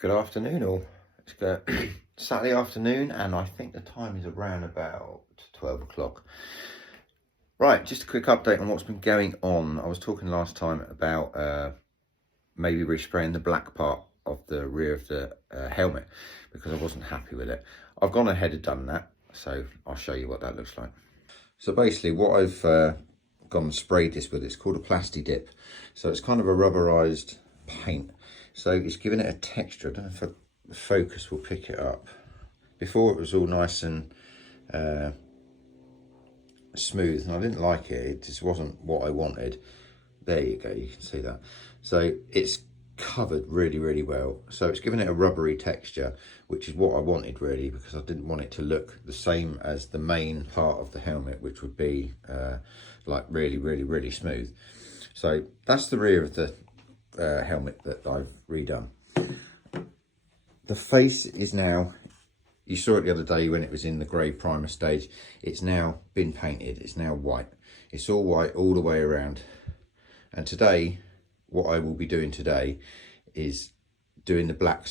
Good afternoon all. It's Saturday afternoon and I think the time is around about 12 o'clock. Right, just a quick update on what's been going on. I was talking last time about maybe respraying the black part of the rear of the helmet because I wasn't happy with it. I've gone ahead and done that, so I'll show you what that looks like. So basically what I've gone and sprayed this with, it's called a Plasti Dip. So it's kind of a rubberized paint. So it's giving it a texture. I don't know if the focus will pick it up. Before it was all nice and smooth and I didn't like it. It just wasn't what I wanted. There you go, you can see that. So it's covered really well. So it's giving it a rubbery texture, which is what I wanted really, because I didn't want it to look the same as the main part of the helmet, which would be like really smooth. So that's the rear of the helmet that I've redone. The face is now, you saw it the other day when it was in the grey primer stage, it's now been painted, it's now white. It's all white all the way around. And today, what I will be doing today is doing the black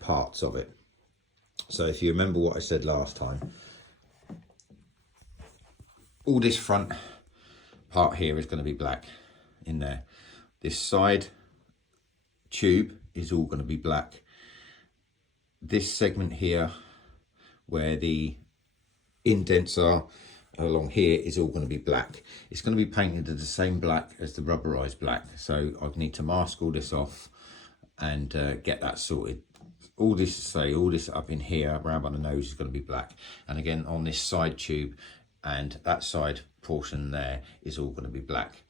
parts of it. So if you remember what I said last time, all this front part here is going to be black in there. This side tube is all going to be black. This segment here where the indents are along here is all going to be black. It's going to be painted the same black as the rubberized black, so I need to mask all this off and get that sorted. All this up in here around by the nose is going to be black, and again on this side tube and that side portion there is all going to be black.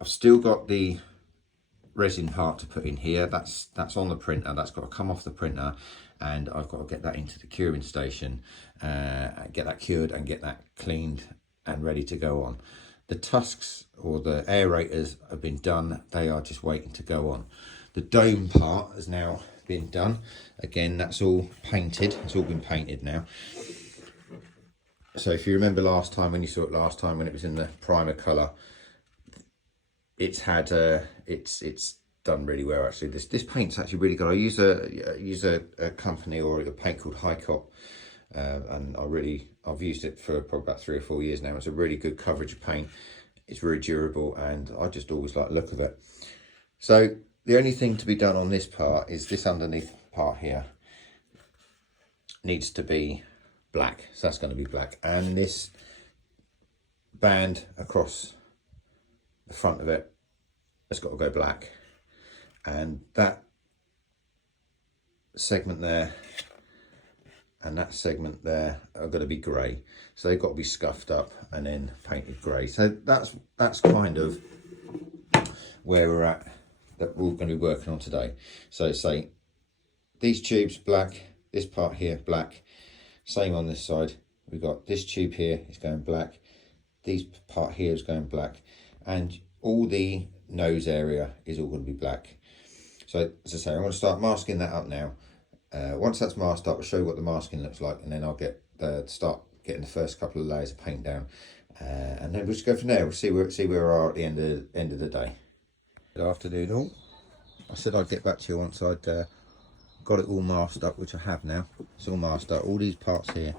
I've still got the resin part to put in here. That's on the printer. That's got to come off the printer, and I've got to get that into the curing station, get that cured and get that cleaned and ready to go on. The tusks or the aerators have been done. They are just waiting to go on. The dome part has now been done. Again, that's all painted. It's all been painted now. So if you remember last time, when you saw it last time when it was in the primer colour, it's had it's done really well actually. This paint's actually really good. I use a company or a paint called Hycop, and I've used it for probably about 3 or 4 years now. It's a really good coverage paint. It's very durable and I just always like the look of it. So the only thing to be done on this part is this underneath part here needs to be black. So that's going to be black, and this band across the front of it has got to go black, and that segment there and that segment there are going to be grey, so they've got to be scuffed up and then painted grey. So that's kind of where we're at, that we're going to be working on today. So say these tubes black, this part here black, same on this side. We've got this tube here is going black, this part here is going black, and all the nose area is all going to be black. So as I say, I'm going to start masking that up now. Once that's masked up, I'll show you what the masking looks like, and then I'll start getting the first couple of layers of paint down, and then we'll just go from there. We'll see where we are at the end of the day. Good afternoon all. I said I'd get back to you once I'd got it all masked up, which I have now. It's all masked up. All these parts here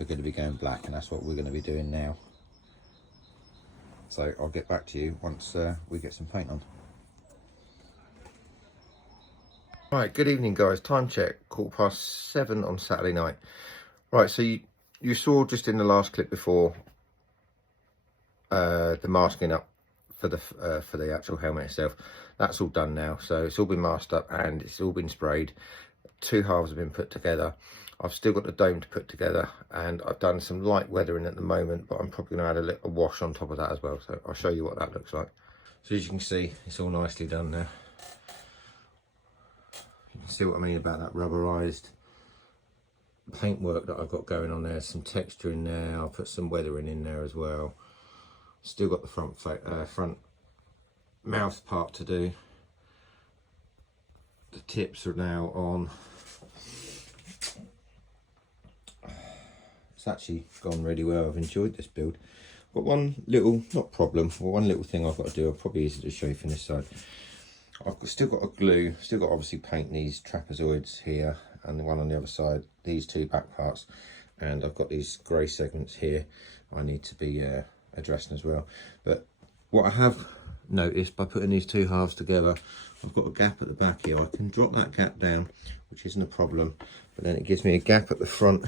are going to be going black, and that's what we're going to be doing now. So I'll get back to you once we get some paint on. Right, good evening guys, time check, 7:15 on Saturday night. Right, so you saw just in the last clip before the masking up for the actual helmet itself. That's all done now, so it's all been masked up and it's all been sprayed. 2 halves have been put together. I've still got the dome to put together, and I've done some light weathering at the moment, but I'm probably going to add a little wash on top of that as well, so I'll show you what that looks like. So as you can see, it's all nicely done now. You can see what I mean about that rubberized paintwork that I've got going on there. Some texture in there. I'll put some weathering in there as well. Still got the front mouth part to do. The tips are now on. It's actually gone really well. I've enjoyed this build. But one little, not problem, or one little thing I've got to do, I'll probably easy to show you from this side. still got a glue, still got obviously paint these trapezoids here and the one on the other side, these two back parts, and I've got these grey segments here I need to be addressing as well. But what I have noticed by putting these two halves together, I've got a gap at the back here. I can drop that gap down, which isn't a problem, but then it gives me a gap at the front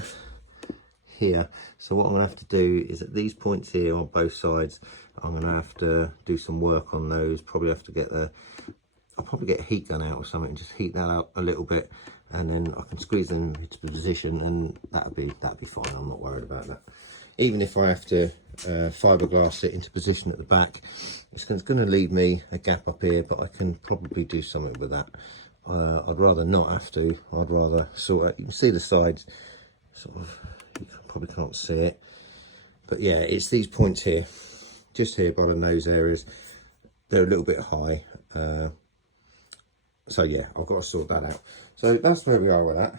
here. So what I'm gonna have to do is at these points here on both sides, I'm gonna have to do some work on those. Probably have to get I'll probably get a heat gun out or something, just heat that out a little bit, and then I can squeeze them into position, and that'd be fine. I'm not worried about that. Even if I have to fiberglass it into position at the back, it's going to leave me a gap up here, but I can probably do something with that. I'd rather not have to. I'd rather sort out, you can see the sides, sort of, you probably can't see it, but yeah, it's these points here, just here by the nose areas, they're a little bit high. So yeah, I've got to sort that out. So that's where we are with that.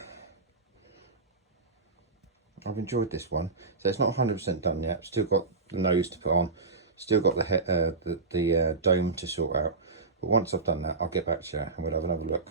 I've enjoyed this one. So it's not 100% done yet. Still got the nose to put on. Still got the dome to sort out. But once I've done that, I'll get back to you and we'll have another look.